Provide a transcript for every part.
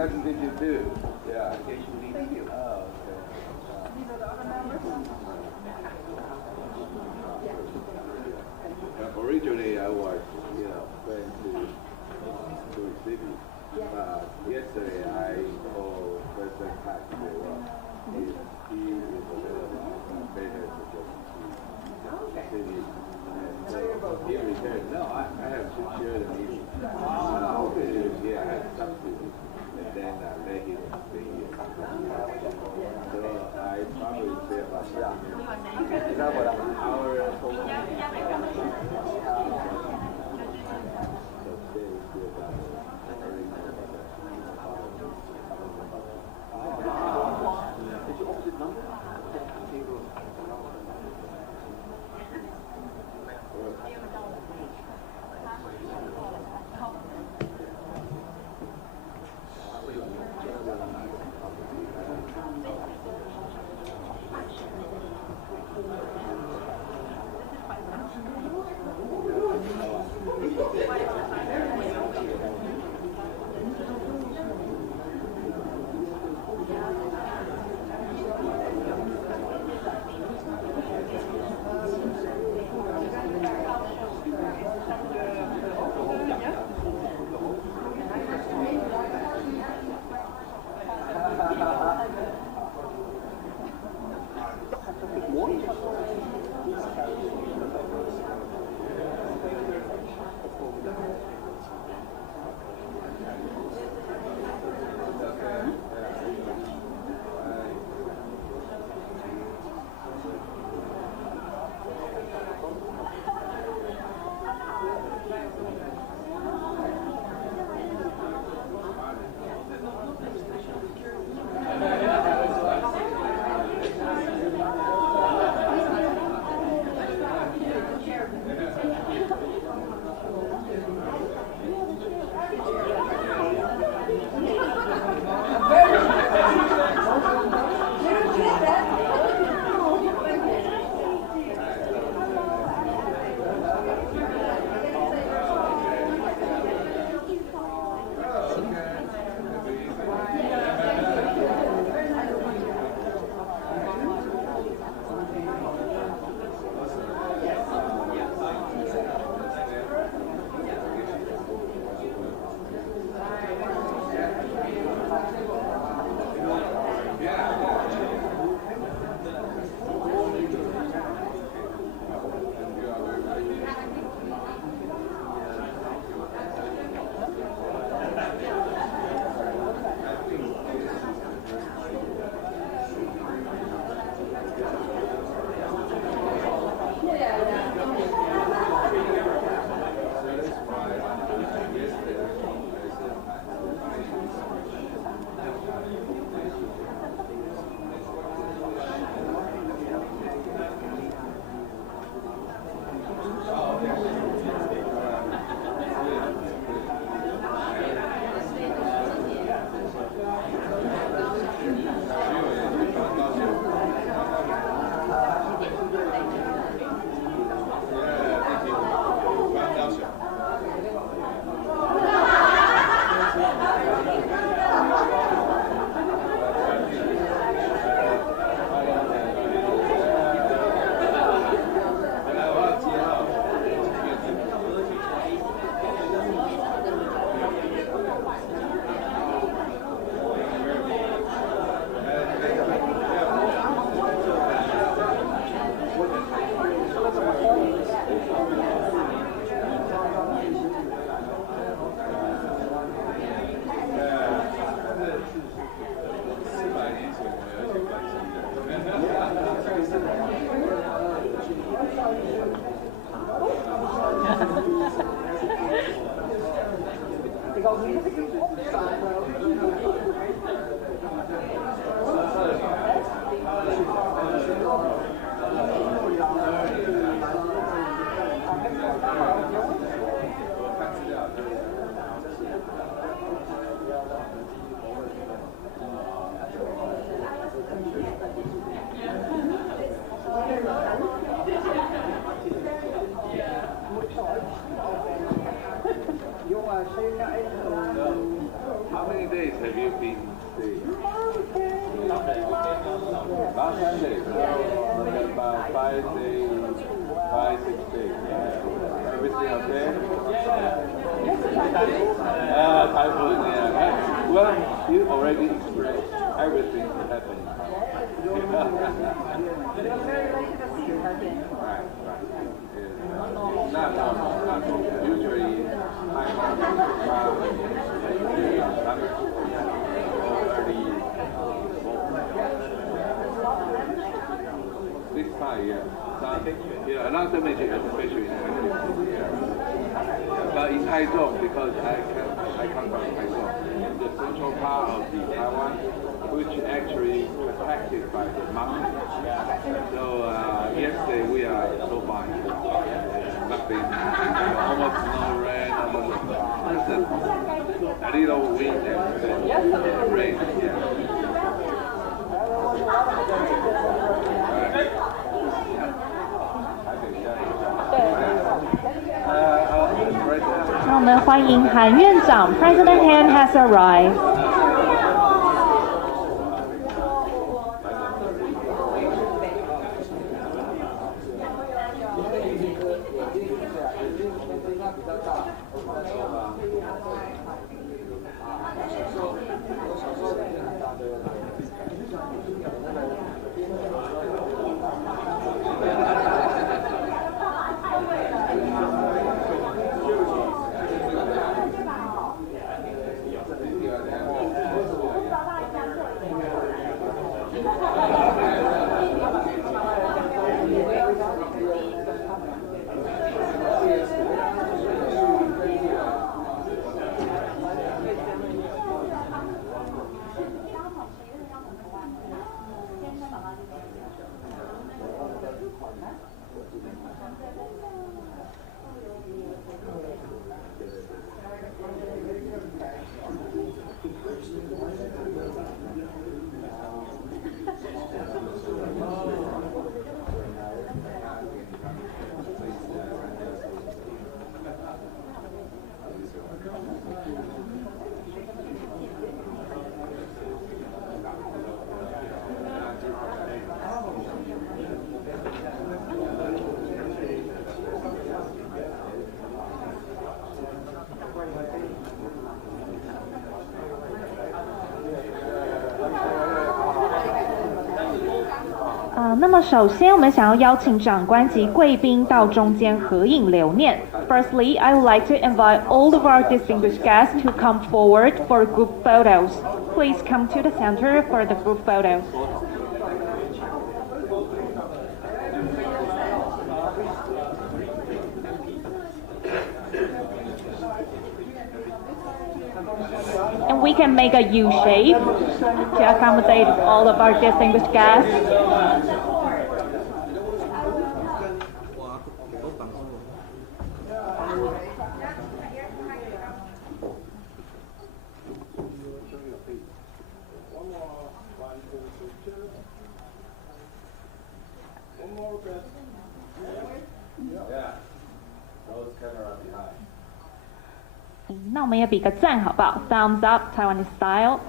nice to meet you too. Yeah. Thank you. Oh, okay. These are the other members. Originally, I was, going to city. Yesterday, I called President Pat. He is available. Better to go to city. And he returned. No, I have to share the meeting. Yeah, I have something. And then I let him stay here. So I probably stay about 1 hour. How many days have you been staying? Last Sunday, about 5 days, 5-6 days. Everything okay? Typhoon, yeah. Well, you already experienced everything happening. Right. Not usually Taiwan this time, yeah, a lot of damage, especially in but in Taiwan, because I come from Taiwan, the central part of the Taiwan, which actually protected by the mountain. So yesterday we are so fine. Nothing, almost no rain, a little wind and rain. Yeah. 让我们欢迎韩院长 President Han has arrived.那么首先我们想要邀请长官及贵宾到中间合影留念。Firstly, I would like to invite all of our distinguished guests to come forward for group photos. Please come to the center for the group photos. And we can make a U shape to accommodate all of our distinguished guests. Yeah, those camera behind. 那我们也比个赞好不好 ？Thumbs up, Taiwanese style.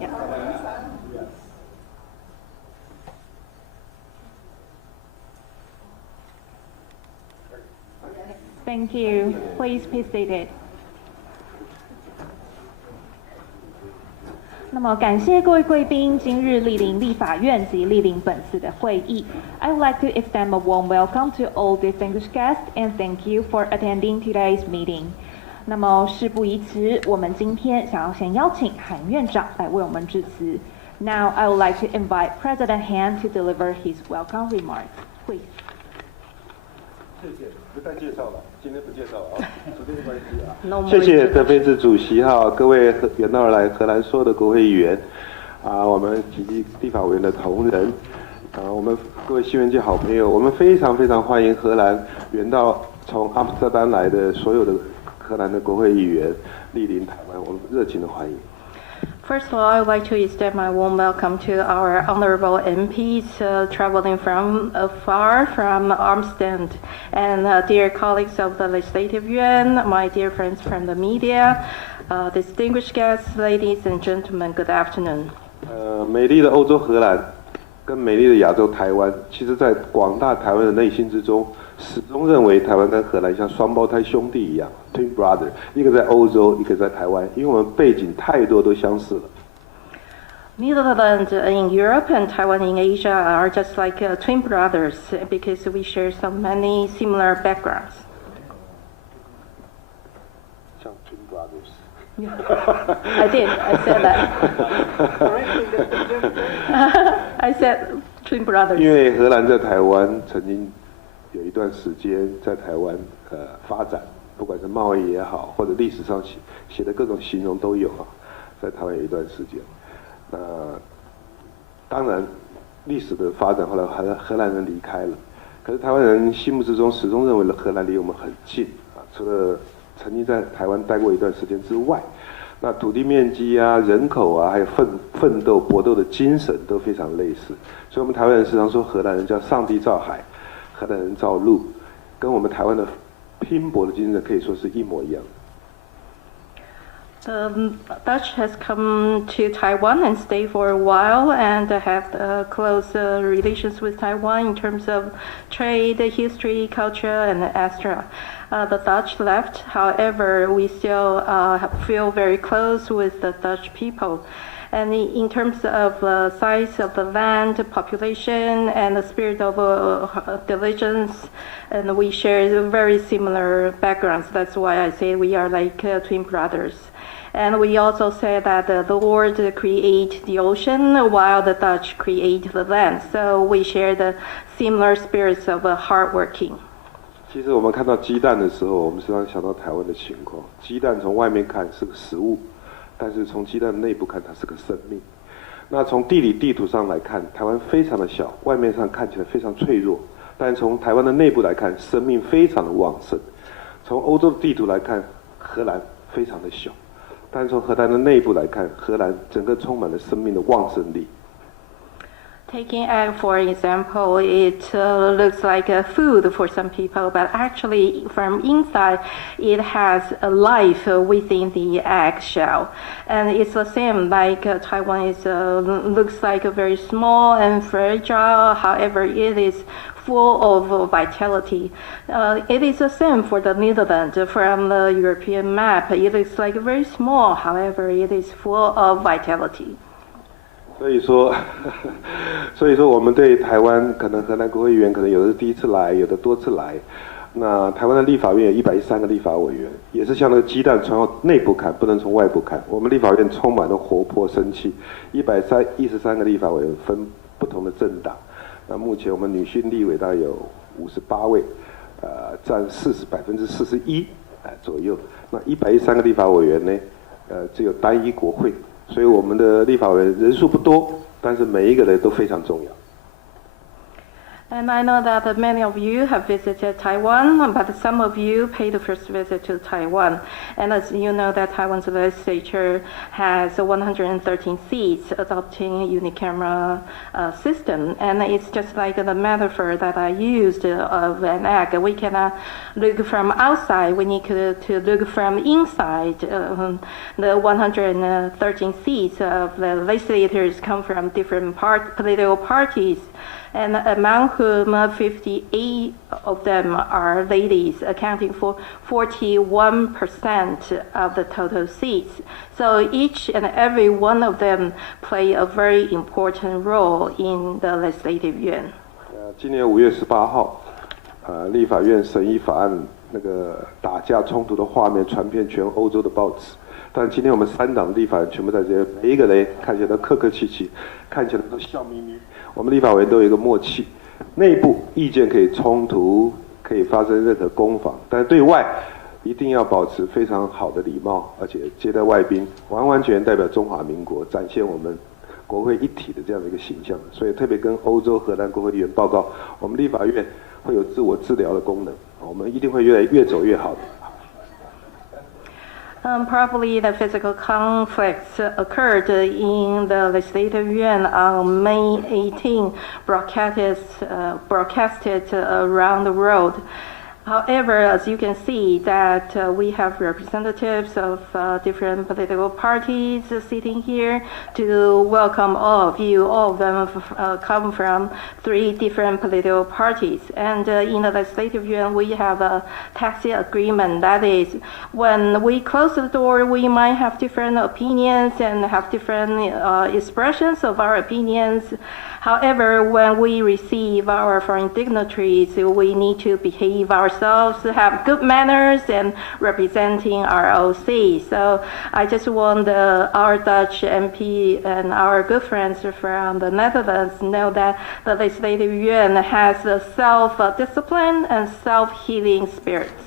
Yeah. Thank you. Please be seated. 那么感谢各位贵宾今日莅临立法院及莅临本次的会议。I would like to extend a warm welcome to all distinguished guests and thank you for attending today's meeting. 那么事不宜迟，我们今天想要先邀请韩院长来为我们致辞。Now I would like to invite President Han to deliver his welcome remarks. Please. 谢谢，不再介绍了，今天不介绍了啊，时间的关系啊。谢谢德菲兹主席哈，各位远道而来荷兰所有的国会议员啊，我们及立法委员的同仁啊，我们各位新闻界好朋友，我们非常非常欢迎荷兰远道从阿姆斯特丹来的所有的荷兰的国会议员莅临台湾，我们热情的欢迎。First of all, I would like to extend my warm welcome to our honorable MPs traveling from afar from Amsterdam, and dear colleagues of the Legislative Yuan, my dear friends from the media. Distinguished guests, ladies and gentlemen, good afternoon. 美丽的欧洲荷兰跟美丽的亚洲台湾，其实在广大台湾的内心之中，始终认为台湾跟荷兰像双胞胎兄弟一样 ，twin brother， 一个在欧洲，一个在台湾，因为我们背景太多都相似了。Netherlands in Europe and Taiwan in Asia are just like twin brothers because we share so many similar backgrounds. 像 twin brothers。I did. I said that. I said twin brothers. 因为荷兰在台湾曾经有一段时间在台湾发展，不管是贸易也好，或者历史上写的各种形容都有啊，在台湾有一段时间。当然，历史的发展后来荷兰人离开了，可是台湾人心目之中始终认为荷兰离我们很近啊。除了曾经在台湾待过一段时间之外，那土地面积啊、人口啊，还有奋斗搏斗的精神都非常类似。所以我们台湾人时常说荷兰人叫上帝造海，荷兰人造陆，跟我们台湾的拼搏的精神可以说是一模一样的。The Dutch has come to Taiwan and stayed for a while and have close relations with Taiwan in terms of trade, history, culture, and etc. The Dutch left, however, we still feel very close with the Dutch people. And in terms of the size of the land, population, and the spirit of diligence, and we share very similar backgrounds. That's why I say we are like twin brothers. And we also say that the Lord created the ocean while the Dutch create the land. So we share the similar spirits of hard working. 其实我们看到鸡蛋的时候，我们时常想到台湾的情况。鸡蛋从外面看是个食物，但是从鸡蛋的内部看，它是个生命。那从地理地图上来看，台湾非常的小，外面上看起来非常脆弱，但从台湾的内部来看，生命非常的旺盛。从欧洲的地图来看，荷兰非常的小。但从荷兰的内部来看，荷兰整个充满了生命的旺盛力。Taking egg for example, it looks like a food for some people, but actually from inside it has a life within the egg shell. And it's the same like Taiwan is looks like a very small and fragile, however it is full of vitality. It is the same for the Netherlands. From the European map, it looks like very small, however it is full of vitality. 所以说我们对台湾可能荷兰国会议员可能有的是第一次来，有的多次来。那台湾的立法院有113个立法委员，也是像那个鸡蛋从内部看，不能从外部看。我们立法院充满了活泼生气，113个立法委员分不同的政党。那目前我们女性立委大概有58位，占41%左右。那113个立法委员呢，只有单一国会。所以我们的立法委员人数不多，但是每一个人都非常重要。And I know that many of you have visited Taiwan, but some of you paid the first visit to Taiwan. And as you know that Taiwan's legislature has 113 seats adopting unicameral system. And it's just like the metaphor that I used of an egg. We cannot look from outside, we need to look from inside. The 113 seats of the legislators come from different political parties. And among whom 58 of them are ladies, accounting for 41% of the total seats. So each and every one of them play a very important role in the legislative yuan. 今年5月18号，立法院审议法案，那个打架冲突的画面传遍全欧洲的报纸。但今天我们3党立法人全部在这边，每一个人看起来都客客气气，看起来都笑眯眯。我们立法委员都有一个默契，内部意见可以冲突，可以发生任何攻防，但是对外一定要保持非常好的礼貌，而且接待外宾完完全全代表中华民国，展现我们国会一体的这样的一个形象。所以特别跟欧洲荷兰国会议员报告，我们立法院会有自我治疗的功能，我们一定会越走越好的。Probably the physical conflicts occurred in the legislative yuan on May 18, broadcasted around the world. However, as you can see that we have representatives of different political parties sitting here to welcome all of you. All of them come from 3 different political parties. And in the Legislative Yuan, we have a tacit agreement. That is, when we close the door, we might have different opinions and have different expressions of our opinions. However, when we receive our foreign dignitaries, we need to behave ourselves, have good manners, and representing our OC. So I just want our Dutch MP and our good friends from the Netherlands know that the Legislative Yuan has a self-discipline and self-healing spirits.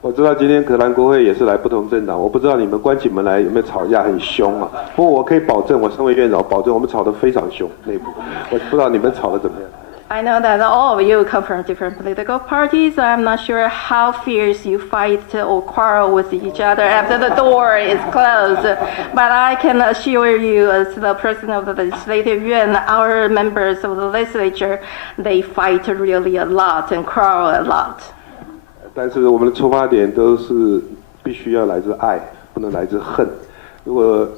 我知道今天荷兰国会也是来不同政党，我不知道你们关起门来有没有吵架很凶啊？不过我可以保证，我身为院长，保证我们吵得非常凶内部。我不知道你们吵得怎么样。I know that all of you come from different political parties. I'm not sure how fierce you fight or quarrel with each other after the door is closed. But I can assure you, as the president of the Legislative Yuan, our members of the legislature, they fight really a lot and quarrel a lot. 但是我们的出发点都是必须要来自爱，不能来自恨。如果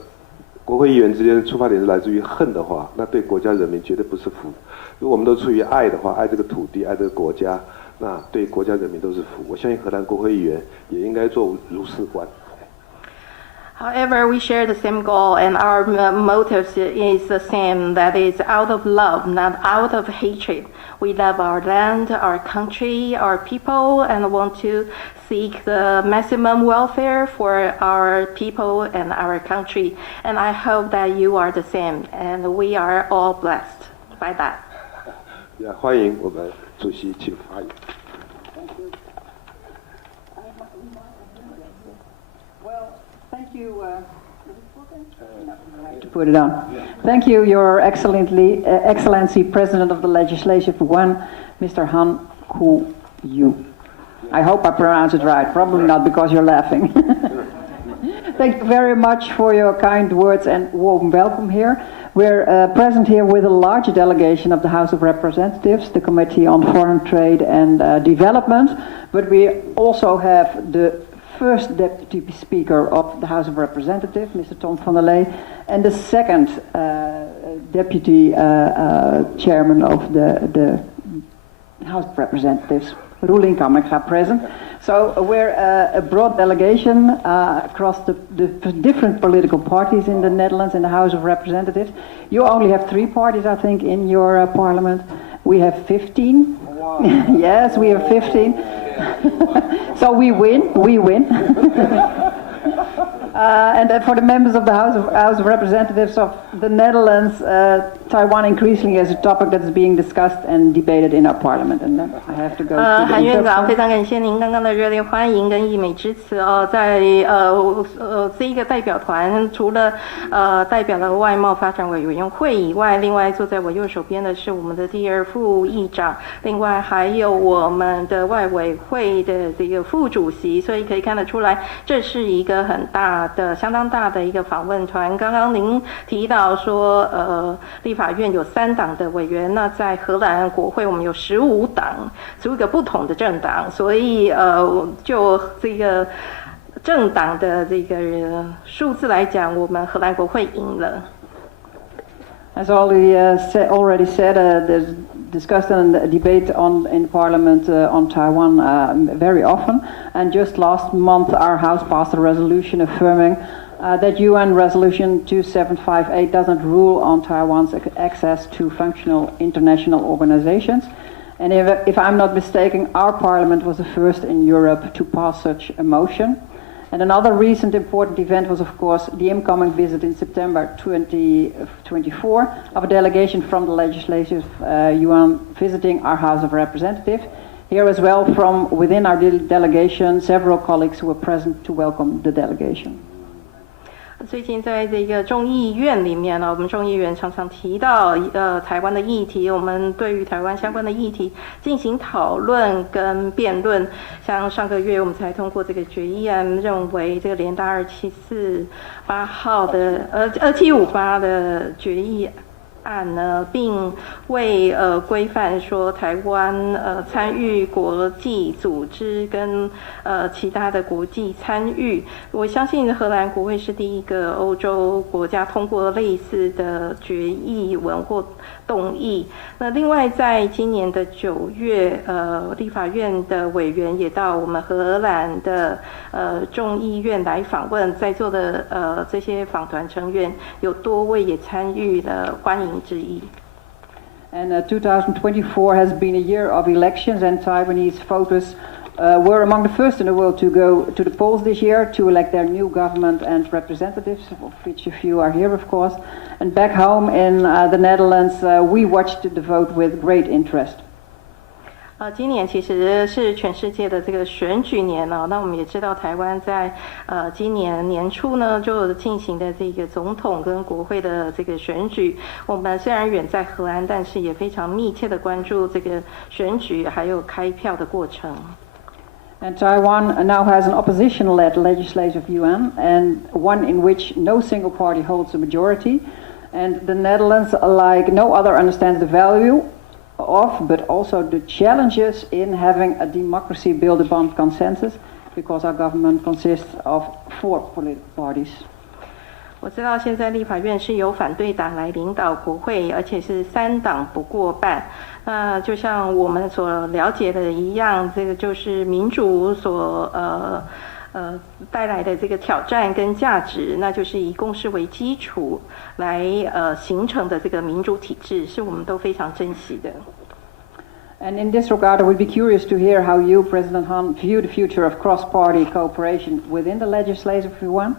国会议员之间的出发点是来自于恨的话，那对国家人民绝对不是福。如果我们都出于爱的话，爱这个土地，爱这个国家，那对国家人民都是福。我相信荷兰国会议员也应该做如是观。However, we share the same goal, and our motives is the same. That is out of love, not out of hatred. We love our land, our country, our people, and want to seek the maximum welfare for our people and our country. And I hope that you are the same, and we are all blessed by that. 欢迎我们主席请发言。Thank you. To put it on. Thank you, Your Excellency, President of the Legislative Yuan, Mr.韓國瑜. I hope I pronounce it right. Probably not because you're laughing. Thank you very much for your kind words and warm welcome here. We're present here with a large delegation of the House of Representatives, the Committee on Foreign Trade and Development, but we also have the first Deputy Speaker of the House of Representatives, Mr. Tom van der Lee, and the second Deputy Chairman of the House of Representatives, Roelien Kamminga, present. So we're a broad delegation across the different political parties in the Netherlands in the House of Representatives. You only have 3 parties, I think, in your parliament. We have 15. Wow. Yes, we have 15. So we win. And for the members of the House of Representatives of the Netherlands, Taiwan increasingly is a topic that is being discussed and debated in our parliament. And then I have to go to the 韩院长，非常感谢您刚刚的热烈欢迎跟溢美之词哦。在这一个代表团，除了代表了外贸发展委员会以外，另外坐在我右手边的是我们的第2副议长，另外还有我们的外委会的这个副主席，所以可以看得出来，这是一个相当大的一个访问团。刚刚您提到说，立法院有3党的委员，那在荷兰国会我们有15党，15个不同的政党，所以就这个政党的这个数字来讲，我们荷兰国会赢了。As already said, there's discussed and debate in Parliament on Taiwan very often. And just last month, our House passed a resolution affirming that UN Resolution 2758 doesn't rule on Taiwan's access to functional international organizations. And if I'm not mistaken, our Parliament was the first in Europe to pass such a motion. And another recent important event was, of course, the incoming visit in September 2024 of a delegation from the Legislative Yuan visiting our House of Representatives. Here as well, from within our delegation, several colleagues who were present to welcome the delegation. 最近在这个众议院里面呢，我们众议员常常提到台湾的议题，我们对于台湾相关的议题进行讨论跟辩论。像上个月我们才通过这个决议案，认为这个联大2748号的2758的决议案呢，并未规范说台湾参与国际组织跟其他的国际参与。我相信荷兰国会是第一个欧洲国家通过类似的决议文或动议。那另外，在今年的9月，立法院的委员也到我们荷兰的众议院来访问，在座的这些访团成员有多位也参与了欢迎之意。And 2024 has been a year of elections, and Taiwanese voters were among the first in the world to go to the polls this year to elect their new government and representatives, of which a few are here, of course. And back home in the Netherlands, we watched the vote with great interest. 今年其实是全世界的这个选举年了，那我们也知道台湾在今年年初呢就进行的这个总统跟国会的这个选举。我们虽然远在荷兰，但是也非常密切的关注这个选举还有开票的过程。And Taiwan now has an opposition-led legislative yuan, and one in which no single party holds a majority. And the Netherlands, like no other, understands the value of, but also the challenges in having a democracy built upon consensus, because our government consists of 4 political parties. 我知道现在立法院是由反对党来领导国会，而且是3党不过半。那就像我们所了解的一样，这个就是民主所带来的这个挑战跟价值，那就是以共识为基础来形成的这个民主体制，是我们都非常珍惜的。And in this regard, I would be curious to hear how you, President Han, view the future of cross-party cooperation within the legislative yuan,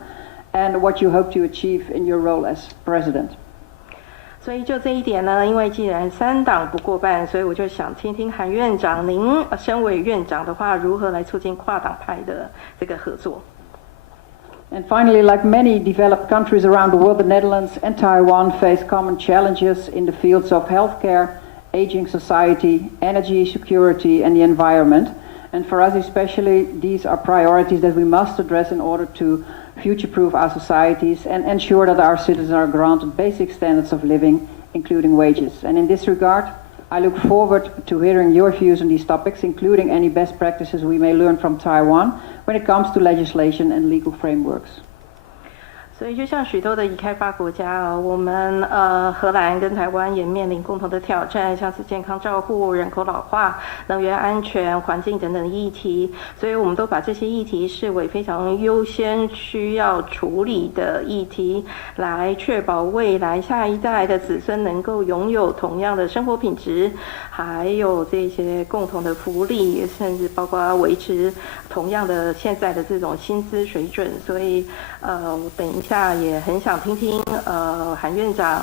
and what you hope to achieve in your role as president. 所以就这一点呢，因为既然3党不过半，所以我就想听听韩院长，您身为院长的话，如何来促进跨党派的这个合作。And finally, like many developed countries around the world, the Netherlands and Taiwan face common challenges in the fields of healthcare, aging society, energy security, and the environment. And for us especially, these are priorities that we must address in order to future-proof our societies and ensure that our citizens are granted basic standards of living, including wages. And in this regard, I look forward to hearing your views on these topics, including any best practices we may learn from Taiwan when it comes to legislation and legal frameworks. 所以就像许多的已开发国家我们荷兰跟台湾也面临共同的挑战，像是健康照护、人口老化、能源安全、环境等等议题，所以我们都把这些议题视为非常优先需要处理的议题，来确保未来下一代的子孙能够拥有同样的生活品质，还有这些共同的福利，甚至包括维持同样的现在的这种薪资水准。所以我等一下也很想听听韩院长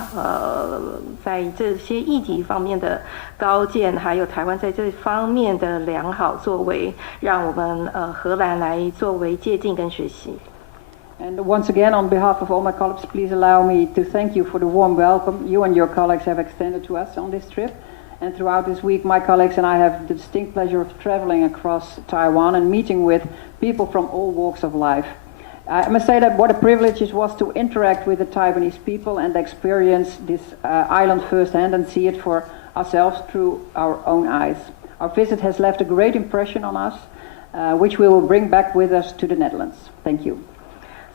在这些议题方面的高见，还有台湾在这方面的良好作为，让我们荷兰来作为借鉴跟学习。And once again, on behalf of all my colleagues, please allow me to thank you for the warm welcome you and your colleagues have extended to us on this trip. And throughout this week, my colleagues and I have the distinct pleasure of traveling across Taiwan and meeting with people from all walks of life. I must say that what a privilege it was to interact with the Taiwanese people and experience this island firsthand and see it for ourselves through our own eyes. Our visit has left a great impression on us, which we will bring back with us to the Netherlands. Thank you.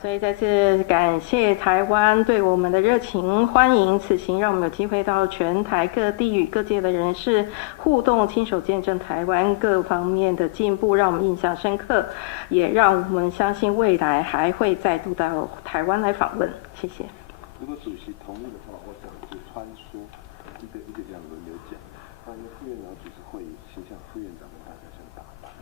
所以再次感谢台湾对我们的热情欢迎，此行让我们有机会到全台各地与各界的人士互动，亲手见证台湾各方面的进步，让我们印象深刻，也让我们相信未来还会再度到台湾来访问。谢谢。如果主席同意的话，我想就穿梭一个这样轮流讲，让副院长主持会议，先向副院长跟大家先打招呼。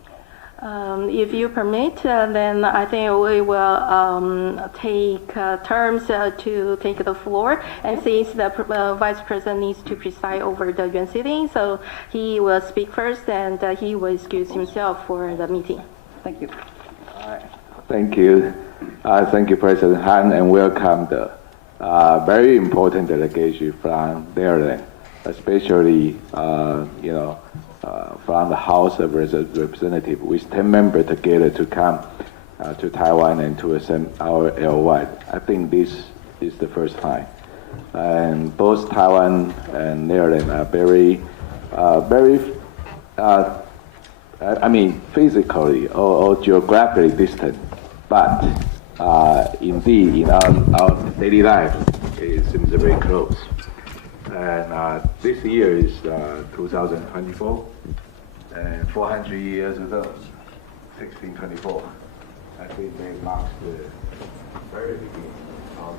If you permit, then I think we will take turns to take the floor. And since the Vice President needs to preside over the yuan sitting, so he will speak first and he will excuse himself for the meeting. Thank you. Thank you. Thank you, President Han, and welcome the very important delegation from Netherlands, especially, from the House of Representatives, with 10 members together to come to Taiwan and to assemble our LY. I think this is the first time. and both Taiwan and Netherlands are very, I mean, physically or geographically distant, but indeed in our daily life, it seems very close. And this year is 2024, and 400 years ago, 1624, I think that marks the very beginning of.